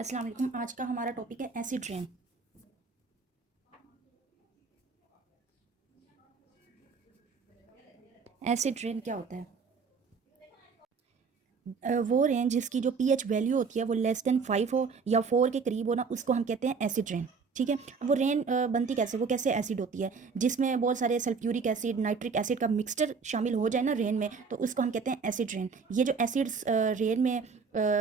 अस्सलाम वालेकुम। आज का हमारा टॉपिक है एसिड रेन। एसिड रेन क्या होता है? वो रेन जिसकी जो पीएच वैल्यू होती है वो लेस देन 5 हो या 4 के करीब हो ना, उसको हम कहते हैं एसिड रेन। ठीक है। वो रेन बनती कैसे, वो कैसे एसिड होती है? जिसमें बहुत सारे सल्फ्यूरिक एसिड, नाइट्रिक एसिड का मिक्सचर शामिल हो जाए ना रेन में, तो उसको हम कहते हैं एसिड रेन। ये जो एसिड्स रेन में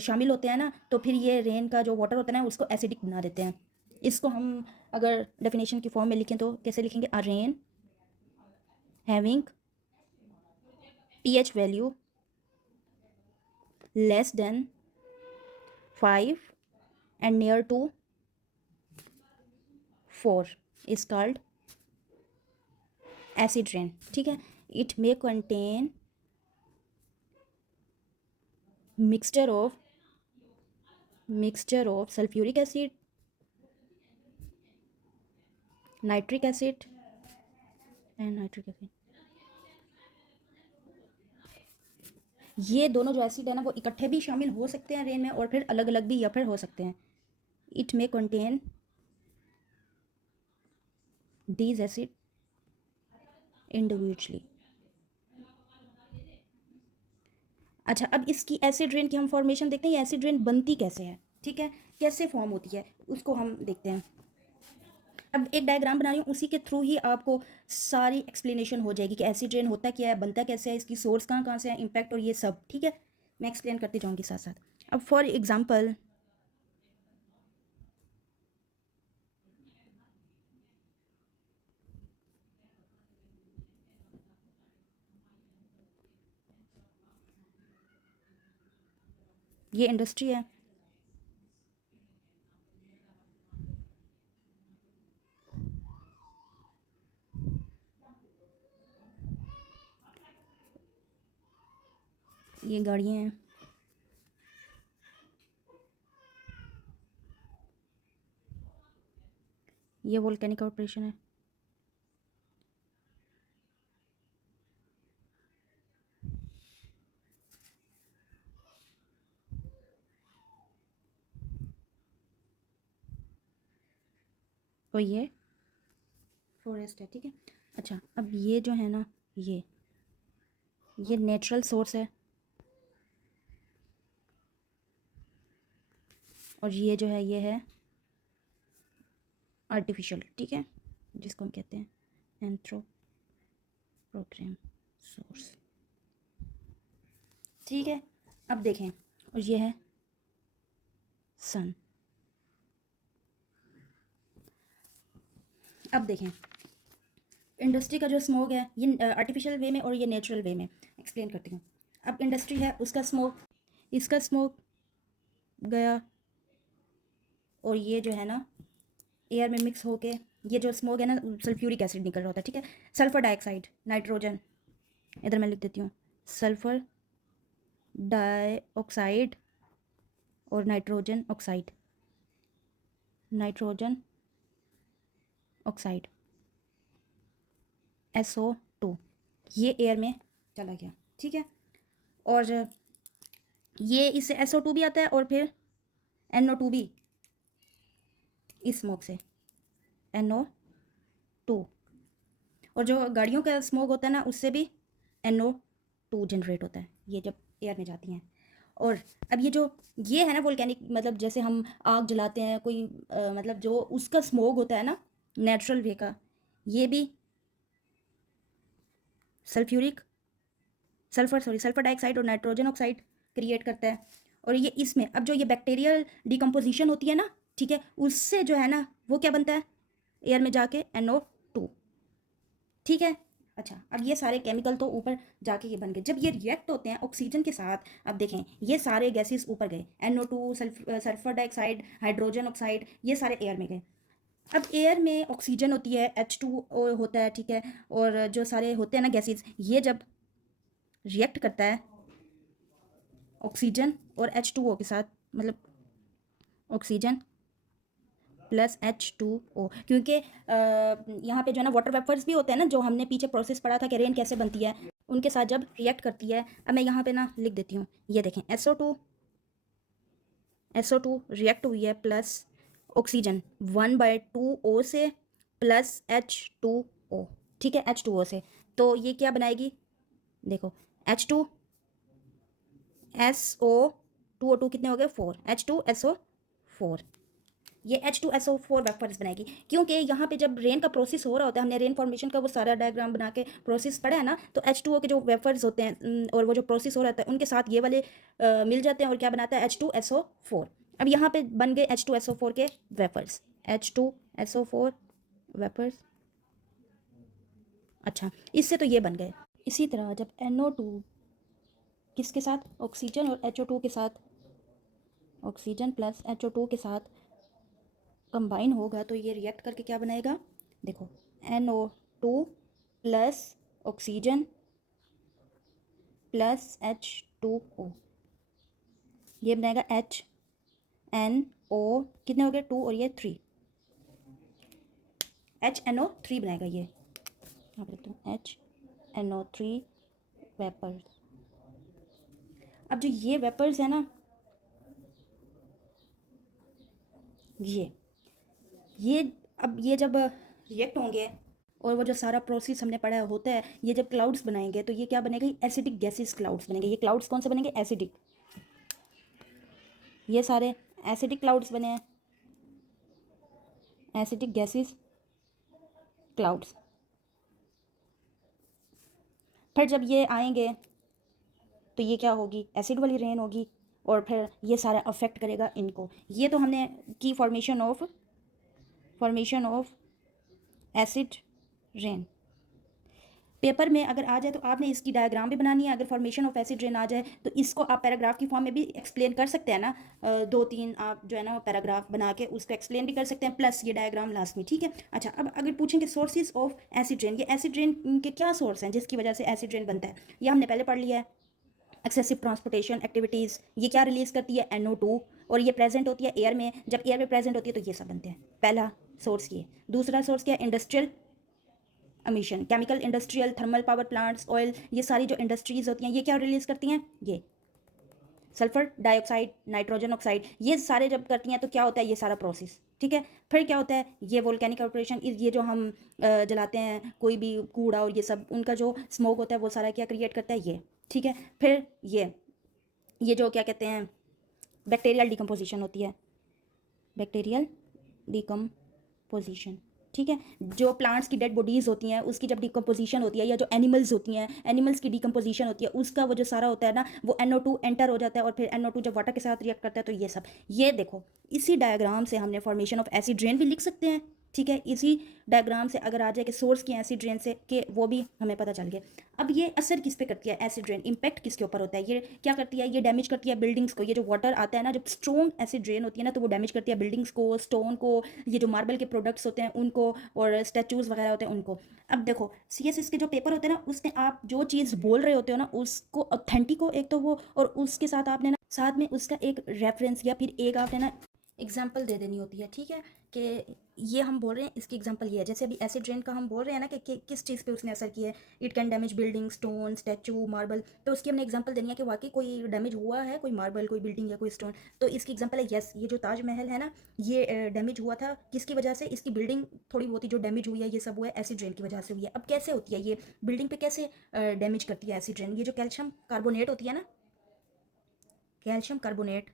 शामिल होते हैं ना, तो फिर ये रेन का जो वाटर होता है ना, उसको एसिडिक बना देते हैं। इसको हम अगर डेफिनेशन की फॉर्म में लिखें तो कैसे लिखेंगे? A rain having pH value less than 5 and near to 4 is called acid rain. ठीक है। It may contain mixture of sulfuric acid, nitric acid and nitric acid. ये दोनों जो एसिड है ना, वो इकट्ठे भी शामिल हो सकते हैं रेन में और फिर अलग अलग भी या फिर हो सकते हैं। It may contain these acid individually. अच्छा, अब इसकी एसिड रेन की हम फॉर्मेशन देखते हैं। ये एसिड रेन बनती कैसे है, ठीक है, कैसे फॉर्म होती है, उसको हम देखते हैं। अब एक डायग्राम बना रही हूँ, उसी के थ्रू ही आपको सारी एक्सप्लेनेशन हो जाएगी कि एसिड रेन होता क्या है, बनता कैसे है, इसकी सोर्स कहाँ कहाँ से है, इम्पैक्ट और ये सब। ठीक है, मैं एक्सप्लेन करती जाऊँगी साथ साथ। अब फॉर एग्जाम्पल, ये इंडस्ट्री है, ये गाड़ियाँ हैं, ये वोल्केनिक कॉर्पोरेशन है, और ये फॉरेस्ट है। ठीक है। अच्छा, अब ये जो है ना, ये नेचुरल सोर्स है और ये जो है ये है आर्टिफिशियल। ठीक है, जिसको हम कहते हैं एंथ्रोपोग्राम सोर्स। ठीक है। अब देखें, और ये है सन। अब देखें, इंडस्ट्री का जो स्मोक है, ये आर्टिफिशियल वे में और ये नेचुरल वे में एक्सप्लेन करती हूँ। अब इंडस्ट्री है, उसका स्मोक, इसका स्मोक गया और ये जो है ना एयर में मिक्स होके, ये जो स्मोक है ना, सल्फ्यूरिक एसिड निकल रहा होता है। ठीक है, सल्फर डाइऑक्साइड, नाइट्रोजन, इधर मैं लिख देती हूँ सल्फर डाइऑक्साइड और nitrogen oxide, nitrogen oxide SO2, ये एयर में चला गया। ठीक है, और ये इससे SO2 भी आता है और फिर NO2 भी, इस स्मोक से NO2, और जो गाड़ियों का स्मोक होता है ना, उससे भी NO2 जनरेट होता है, ये जब एयर में जाती हैं। और अब ये है ना वोल्केनिक, मतलब जैसे हम आग जलाते हैं कोई मतलब जो उसका स्मोक होता है ना नेचुरल वे का, ये भी सल्फर डाइऑक्साइड और नाइट्रोजन ऑक्साइड क्रिएट करता है। और ये इसमें अब जो ये बैक्टीरियल डिकम्पोजिशन होती है ना, ठीक है, उससे जो है ना वो क्या बनता है एयर में जाके NO2। ठीक है। अच्छा, अब ये सारे केमिकल तो ऊपर जाके ये बन गए, जब ये रिएक्ट होते हैं ऑक्सीजन के साथ। अब देखें, ये सारे गैसेस ऊपर गए, NO2, sulphur dioxide, hydrogen oxide, ये सारे एयर में गए। अब एयर में ऑक्सीजन होती है, H2O होता है। ठीक है, और जो सारे होते हैं ना गैसेस, ये जब रिएक्ट करता है ऑक्सीजन और H2O के साथ, मतलब ऑक्सीजन प्लस H2O, क्योंकि यहाँ पे जो है ना वाटर वेपर्स भी होते हैं ना, जो हमने पीछे प्रोसेस पढ़ा था कि रेन कैसे बनती है, उनके साथ जब रिएक्ट करती है। अब मैं यहाँ पे ना लिख देती हूँ, ये देखें SO2 SO2 रिएक्ट हुई है प्लस ऑक्सीजन 1/2O से प्लस H2O, ठीक है, H2O से, तो ये क्या बनाएगी, देखो H2SO2O2 कितने हो गए 4, H2SO4, ये H2SO4 वेपर्स बनाएगी, क्योंकि यहाँ पे जब रेन का प्रोसेस हो रहा होता है, हमने रेन फॉर्मेशन का वो सारा डायग्राम बना के प्रोसेस पढ़ा है ना, तो H2O के जो वेपर्स होते हैं और वो जो प्रोसेस हो रहा है उनके साथ ये वाले मिल जाते हैं और क्या बनाता है H2SO4। अब यहाँ पे बन गए H2SO4 के वेपर्स, H2SO4 वेपर्स। अच्छा, इससे तो ये बन गए। इसी तरह जब NO2 किसके साथ, ऑक्सीजन और HO2 के साथ, ऑक्सीजन प्लस HO2 के साथ कंबाइन होगा तो ये रिएक्ट करके क्या बनाएगा, देखो NO2 plus oxygen plus H2O, ये बनाएगा HNO, कितने हो गए 2 और ये 3, HNO3 बनाएगा ये, यहाँ पे लिखता हूँ HNO3 वेपर्स। अब जो ये वेपर्स है ना, ये अब ये जब रिएक्ट होंगे और वो जो सारा प्रोसेस हमने पढ़ा होता है, ये जब क्लाउड्स बनाएंगे तो ये क्या बनेगा, एसिडिक गैसेस क्लाउड्स बनेंगे। ये क्लाउड्स कौन से बनेंगे, एसिडिक, ये सारे एसिडिक क्लाउड्स बने हैं, एसिडिक गैसेस क्लाउड्स। फिर जब ये आएंगे तो ये क्या होगी, एसिड वाली रेन होगी और फिर ये सारा अफेक्ट करेगा इनको। ये तो हमने की formation of acid rain. Paper में अगर आ जाए तो आपने इसकी डायग्राम भी बनानी है, अगर फॉर्मेशन ऑफ एसिड रेन आ जाए तो इसको आप पैराग्राफ की फॉर्म में भी एक्सप्लेन कर सकते हैं ना, 2-3 आप जो है ना पैराग्राफ बना के उसको एक्सप्लेन भी कर सकते हैं, प्लस ये डायग्राम लास्ट में, ठीक है। अच्छा, अब अगर पूछेंगे सोर्सेज ऑफ एसिड रेन, ये एसिड रेन के क्या सोर्स हैं जिसकी वजह से एसिड रेन बनता है, ये हमने पहले पढ़ लिया है। एक्सेसिव ट्रांसपोर्टेशन एक्टिविटीज़, ये क्या रिलीज़ करती है, NO2, और ये प्रेजेंट होती है एयर में, जब एयर में प्रेजेंट होती है तो ये सब बनते हैं, पहला सोर्स ये। दूसरा सोर्स क्या है, industrial emission, chemical industrial, thermal power plants, oil, ये सारी जो इंडस्ट्रीज होती हैं ये क्या रिलीज़ करती हैं, ये सल्फर डाइऑक्साइड, नाइट्रोजन ऑक्साइड, ये सारे जब करती हैं तो क्या होता है, ये सारा प्रोसेस, ठीक है। फिर क्या होता है, ये वोल्केनिक ऑपरेशन, ये जो हम जलाते हैं कोई भी कूड़ा और ये सब, उनका जो स्मोक होता है वो सारा क्या क्रिएट करता है, ये, ठीक है। फिर ये जो क्या कहते हैं, बैक्टीरियल डिकम्पोजिशन होती है, बैक्टीरियल डिकम्पोजिशन, ठीक है। जो प्लांट्स की डेड बॉडीज़ होती हैं उसकी जब डिकम्पोजिशन होती है, या जो एनिमल्स होती हैं एनिमल्स की डिकम्पोजिशन होती है, उसका वो जो सारा होता है ना, वो NO2 एंटर हो जाता है और फिर NO2 जब वाटर के साथ रिएक्ट करता है तो ये सब, ये देखो इसी डायग्राम से हमने फॉर्मेशन ऑफ एसिड रेन भी लिख सकते हैं, ठीक है। इसी डायग्राम से अगर आ जाए कि सोर्स की एसिड रेन से, कि वो भी हमें पता चल गया। अब ये असर किस पे करती है एसिड रेन, इम्पैक्ट किसके ऊपर होता है, ये क्या करती है, ये डैमेज करती है बिल्डिंग्स को। ये जो वाटर आता है ना, जब स्ट्रॉन्ग एसिड रेन होती है ना तो वो डैमेज करती है बिल्डिंग्स को, स्टोन को, ये जो मार्बल के प्रोडक्ट्स होते हैं उनको, और स्टैचूज़ वगैरह होते हैं उनको। अब देखो CSS के जो पेपर होते हैं ना, उसमें आप जो चीज़ बोल रहे होते हो ना उसको ऑथेंटिक हो एक तो वो, और उसके साथ आपने ना साथ में उसका एक रेफरेंस या फिर एक आपने ना एग्जाम्पल दे देनी होती है, ठीक है। कि ये हम बोल रहे हैं इसकी एग्जांपल ये है, जैसे अभी एसिड रेन का हम बोल रहे हैं ना कि किस चीज़ पे उसने असर किया है, it can damage building, stone, statue, marble, तो उसकी हमने एग्जांपल देनी है कि वाकई कोई डैमेज हुआ है, कोई मार्बल, कोई बिल्डिंग या कोई स्टोन। तो इसकी एग्जांपल है, यस ये जो ताजमहल है ना, ये डैमेज हुआ था किसकी वजह से, इसकी बिल्डिंग थोड़ी बहुत ही जो डैमेज हुई है ये सब हुआ है एसिड रेन की वजह से हुई है। अब कैसे होती है ये बिल्डिंग पे, कैसे डैमेज करती है एसिड रेन, ये जो कैल्शियम कार्बोनेट होती है ना, कैल्शियम कार्बोनेट,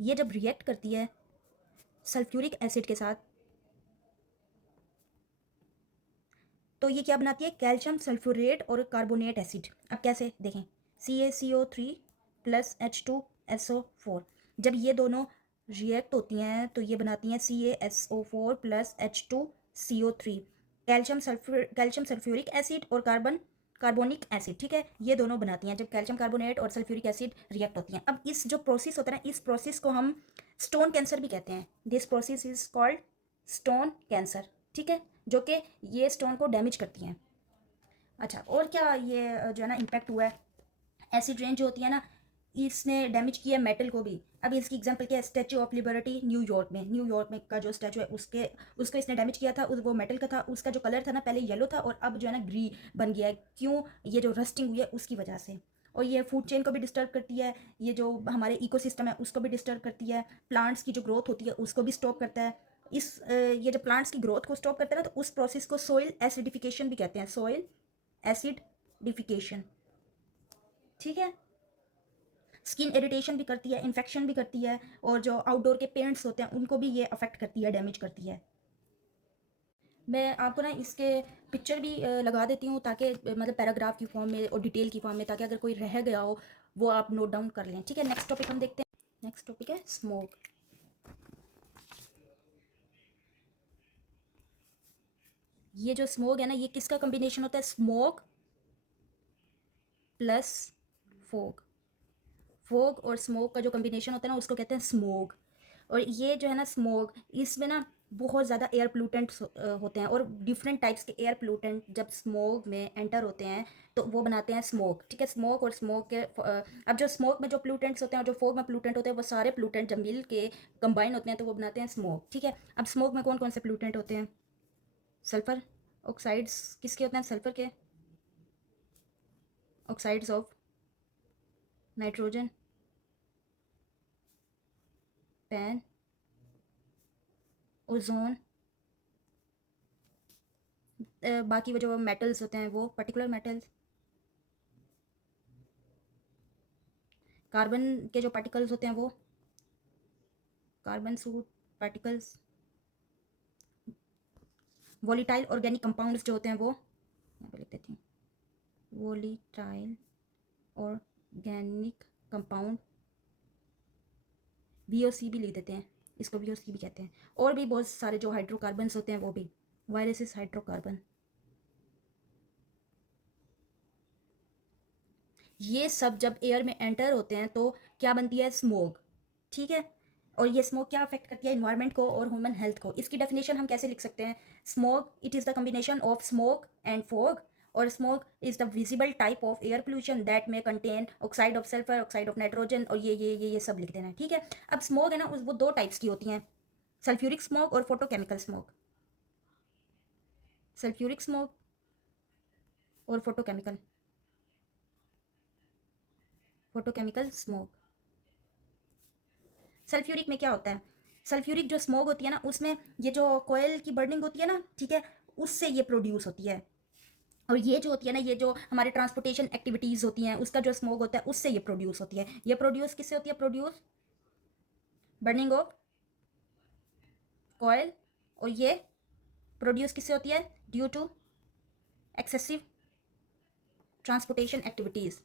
ये जब रिएक्ट करती है सल्फ्यूरिक एसिड के साथ तो ये क्या बनाती है, कैल्शियम सल्फ्यूरेट और कार्बोनेट एसिड। अब कैसे देखें, CaCO3 प्लस H2SO4, जब ये दोनों रिएक्ट होती हैं तो ये बनाती हैं CaSO4 plus H2CO3, calcium sulphuric acid और कार्बोनिक एसिड, ठीक है, ये दोनों बनाती हैं जब कैल्शियम कार्बोनेट और सल्फ्यूरिक एसिड रिएक्ट होती हैं। अब इस जो प्रोसेस होता है ना, इस प्रोसेस को हम स्टोन कैंसर भी कहते हैं, this process is called stone cancer, ठीक है, जो कि ये स्टोन को डैमेज करती हैं। अच्छा, और क्या ये जो है ना इम्पैक्ट हुआ है, एसिड रेन जो होती है ना इसने डैमेज किया मेटल को भी। अब इसकी एग्जांपल क्या है, स्टैचू ऑफ लिबर्टी न्यूयॉर्क में का जो स्टैचू है उसको इसने डैमेज किया था, वो मेटल का था, उसका जो कलर था ना पहले येलो था और अब जो है ना ग्री बन गया है, क्यों, ये जो रस्टिंग हुई है उसकी वजह से। और ये फूड चेन को भी डिस्टर्ब करती है, ये जो हमारे इकोसिस्टम है उसको भी डिस्टर्ब करती है, प्लांट्स की जो ग्रोथ होती है उसको भी स्टॉप करता है। ये जो प्लांट्स की ग्रोथ को स्टॉप करता है ना, तो उस प्रोसेस को सॉइल एसिडिफिकेशन भी कहते हैं, सॉइल एसिडिफिकेशन। ठीक है। स्किन इरिटेशन भी करती है, इन्फेक्शन भी करती है, और जो आउटडोर के पेंट्स होते हैं उनको भी ये अफेक्ट करती है, डैमेज करती है। मैं आपको ना इसके पिक्चर भी लगा देती हूँ, ताकि मतलब पैराग्राफ की फॉर्म में और डिटेल की फॉर्म में, ताकि अगर कोई रह गया हो वो आप नोट डाउन कर लें। ठीक है, नेक्स्ट टॉपिक हम देखते हैं। नेक्स्ट टॉपिक है स्मोक। ये जो स्मोक है ना, ये किसका कॉम्बिनेशन होता है? Smoke plus fog. फोग और स्मोक का जो कॉम्बिनेशन होता है ना, उसको कहते हैं स्मोक। और ये जो है ना स्मोक, इसमें ना बहुत ज़्यादा एयर पोल्यूटेंट्स होते हैं, और डिफरेंट टाइप्स के एयर पोल्यूटेंट जब स्मोक में एंटर होते हैं तो वो बनाते हैं स्मोक। ठीक है, स्मोक और स्मोक के अब जो स्मोक में जो पोल्यूटेंट्स होते हैं और जो फोग में पोल्यूटेंट होते हैं, वो सारे पोल्यूटेंट जब मिल के कंबाइन होते हैं तो वो बनाते हैं स्मोक। ठीक है, अब स्मोक में कौन कौन से पोल्यूटेंट होते हैं? सल्फर ऑक्साइड्स किसके होते हैं? सल्फर के। Oxides of nitrogen, pan, ozone, बाकी वो जो मेटल्स होते हैं वो पर्टिकुलर मेटल्स, कार्बन के जो पार्टिकल्स होते हैं वो carbon suit particles, volatile organic compounds जो होते हैं वो यहाँ पे लिख देती हूँ, वोलेटाइल ऑर्गेनिक कंपाउंड, VOC भी लिख देते हैं, इसको VOC भी कहते हैं। और भी बहुत सारे जो हाइड्रोकार्बन्स होते हैं वो भी, वायरसेस हाइड्रोकार्बन, ये सब जब एयर में एंटर होते हैं तो क्या बनती है? स्मोक। ठीक है, और ये स्मोक क्या अफेक्ट करती है? इन्वायरमेंट को और ह्यूमन हेल्थ को। इसकी डेफिनेशन हम कैसे लिख सकते हैं? Smog, it is the combination of smoke and fog, और smog is the visible type of air pollution that में contain oxide of sulphur, oxide of nitrogen, और ये सब लिख देना है। ठीक है, अब स्मोक है ना वो दो टाइप्स की होती हैं, सल्फ्यूरिक स्मोक और फोटोकेमिकल स्मोक। सल्फ्यूरिक स्मोक और फोटोकेमिकल, फोटोकेमिकल स्मोक। सल्फ्यूरिक में क्या होता है? सल्फ्यूरिक जो स्मोक होती है ना, उसमें ये जो कोयल की बर्निंग होती है ना, ठीक है, उससे ये प्रोड्यूस होती है। और ये जो होती है ना, ये जो हमारे ट्रांसपोर्टेशन एक्टिविटीज़ होती हैं उसका जो स्मोक होता है उससे ये प्रोड्यूस होती है। ये प्रोड्यूस किससे होती है? प्रोड्यूस बर्निंग ऑफ कोयल। और ये प्रोड्यूस किससे होती है? Due to excessive transportation activities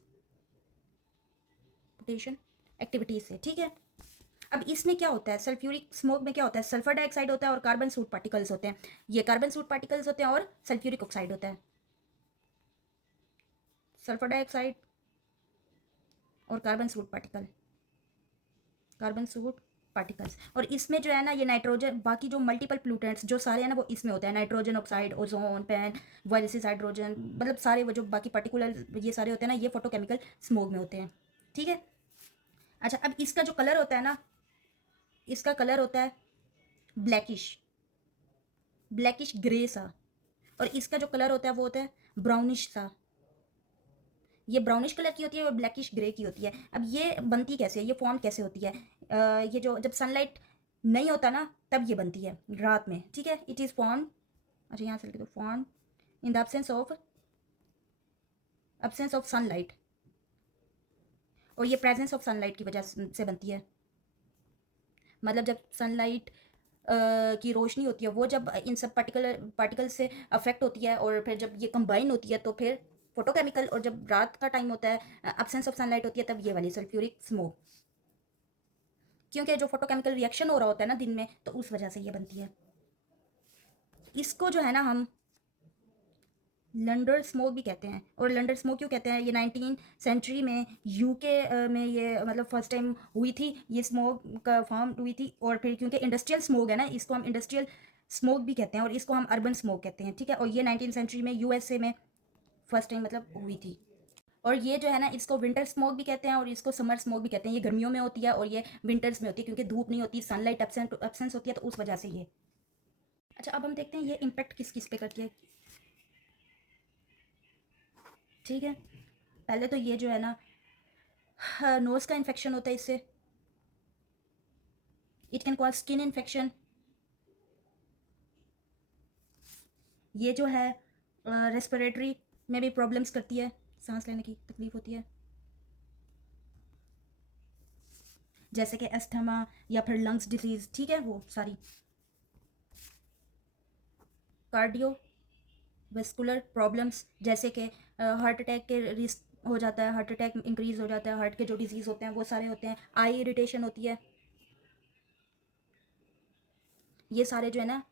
से। ठीक है, अब इसमें क्या होता है? सल्फ्यूरिक स्मोक में क्या होता है? सल्फर डाइऑक्साइड होता है और कार्बन सूट पार्टिकल्स होते हैं। ये कार्बन सूट पार्टिकल्स होते हैं और सल्फ्यूरिक ऑक्साइड होता है। सल्फर डाइऑक्साइड और carbon suit particle, carbon suit particles. और इसमें जो है ना, ये नाइट्रोजन, बाकी जो मल्टीपल प्लूटेंट्स जो सारे हैं ना वो इसमें होते हैं, nitrogen oxide, ozone, pan, viruses hydrogen, मतलब सारे वो जो बाकी पर्टिकुलर ये सारे होते हैं ना, ये फोटोकेमिकल स्मोक में होते हैं। ठीक है, अच्छा, अब इसका जो कलर होता है ना, इसका कलर होता है ब्लैकिश, ब्लैकिश ग्रे सा। और इसका जो कलर होता है वो होता है ब्राउनिश सा। ये ब्राउनिश कलर की होती है और ब्लैकिश ग्रे की होती है। अब ये बनती कैसे है? ये फॉर्म कैसे होती है? ये जो जब सनलाइट नहीं होता ना तब ये बनती है, रात में। ठीक है, इट इज़ फॉर्म, अच्छा यहाँ से लिख दो, form in the absence of sunlight. और ये प्रेजेंस ऑफ सनलाइट की वजह से बनती है। मतलब जब सनलाइट की रोशनी होती है वो जब इन सब पार्टिकल से अफेक्ट होती है, और फिर जब ये कंबाइन होती है तो फिर फोटोकेमिकल, और जब रात का टाइम होता है, एब्सेंस ऑफ सनलाइट होती है, तब ये वाली सल्फ्यूरिक स्मोक। क्योंकि जो फोटोकेमिकल रिएक्शन हो रहा होता है ना दिन में, तो उस वजह से ये बनती है। इसको जो है ना हम लंडर स्मोक भी कहते हैं। और लंडर स्मोक क्यों कहते हैं? ये 19 सेंचुरी में यूके में ये मतलब फर्स्ट टाइम हुई थी, ये स्मोक का फॉर्म हुई थी। और फिर क्योंकि इंडस्ट्रियल स्मोक है ना, इसको हम इंडस्ट्रियल स्मोक भी कहते हैं, और इसको हम अर्बन स्मोक कहते हैं। ठीक है, और ये 19 सेंचुरी में USA में फर्स्ट टाइम मतलब हुई थी। और ये जो है ना, इसको विंटर स्मोक भी कहते हैं और इसको समर स्मोक भी कहते हैं। ये गर्मियों में होती है और ये विंटर्स में होती है, क्योंकि धूप नहीं होती, सनलाइट एब्सेंस होती है, तो उस वजह से ये। अच्छा, अब हम देखते हैं ये इम्पेक्ट किस किस पे करती है। ठीक है, पहले तो ये जो है ना, नोज़ का इन्फेक्शन होता है इससे, it can cause skin infection. ये जो है रेस्पिरेटरी में भी प्रॉब्लम्स करती है, सांस लेने की तकलीफ होती है, जैसे कि अस्थमा या फिर लंग्स डिजीज़, ठीक है, वो सारी। कार्डियो वेस्कुलर प्रॉब्लम्स, जैसे कि हार्ट अटैक के रिस्क हो जाता है, हार्ट अटैक इंक्रीज़ हो जाता है, हार्ट के जो डिजीज़ होते हैं वो सारे होते हैं। आई इरिटेशन होती है, ये सारे जो है ना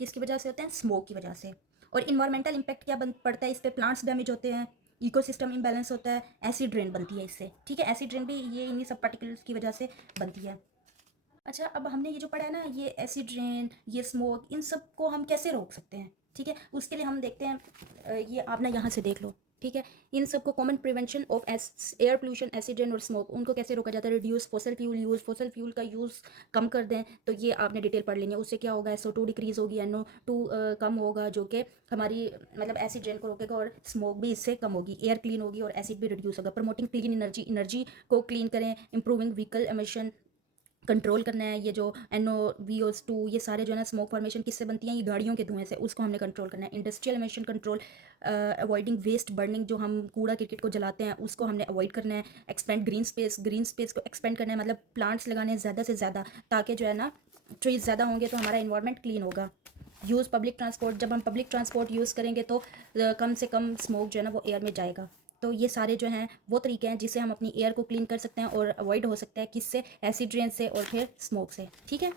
किसकी वजह से होते हैं, स्मोक की वजह से। और इन्वायरमेंटल इम्पैक्ट क्या बन पड़ता है इस पर, प्लांट्स डैमेज होते हैं, इकोसिस्टम इम्बैलेंस होता है, एसिड रेन बनती है इससे, ठीक है, एसिड रेन भी ये इन्हीं सब पार्टिकल्स की वजह से बनती है। अच्छा, अब हमने ये जो पढ़ा है ना, ये एसिड रेन, ये स्मोक, इन सब को हम कैसे रोक सकते हैं, ठीक है, उसके लिए हम देखते हैं ये आप ना यहाँ से देख लो, ठीक है, इन सब को common prevention of air pollution, acid rain और स्मोक, उनको कैसे रोका जाता है। Reduce fossil fuel use, fossil fuel का यूज़ कम कर दें, तो ये आपने डिटेल पढ़ लेनी है। उससे क्या होगा, SO2 डिक्रीज़ होगी, NO2 कम होगा, जो कि हमारी मतलब एसिड रेन को रोकेगा, और स्मोक भी इससे कम होगी, एयर क्लीन होगी और एसिड भी रिड्यूस होगा। प्रमोटिंग क्लीन एनर्जी, एनर्जी को क्लीन करें, इंप्रूविंग व्हीकल एमिशन कंट्रोल करना है। ये जो NOVO2 ये सारे जो है ना स्मोक फॉर्मेशन किससे बनती हैं, ये गाड़ियों के धुएं से, उसको हमने कंट्रोल करना है। Industrial emission control, avoiding waste burning, जो हम कूड़ा क्रिकेट को जलाते हैं उसको हमने अवॉइड करना है। Expand green space, green space को एक्सपेंड करना है, मतलब प्लांट्स लगाने हैं ज़्यादा से ज़्यादा, ताकि जो है ना ट्रीज ज़्यादा होंगे तो हमारा इन्वायरमेंट क्लीन होगा। यूज़ पब्लिक ट्रांसपोर्ट, जब हम पब्लिक ट्रांसपोर्ट यूज़ करेंगे तो कम से कम स्मोक जो है ना वो एयर में जाएगा। तो ये सारे जो हैं वो तरीके हैं जिससे हम अपनी एयर को क्लीन कर सकते हैं और अवॉइड हो सकता है किससे, एसिड रेन से और फिर स्मोक से, ठीक है।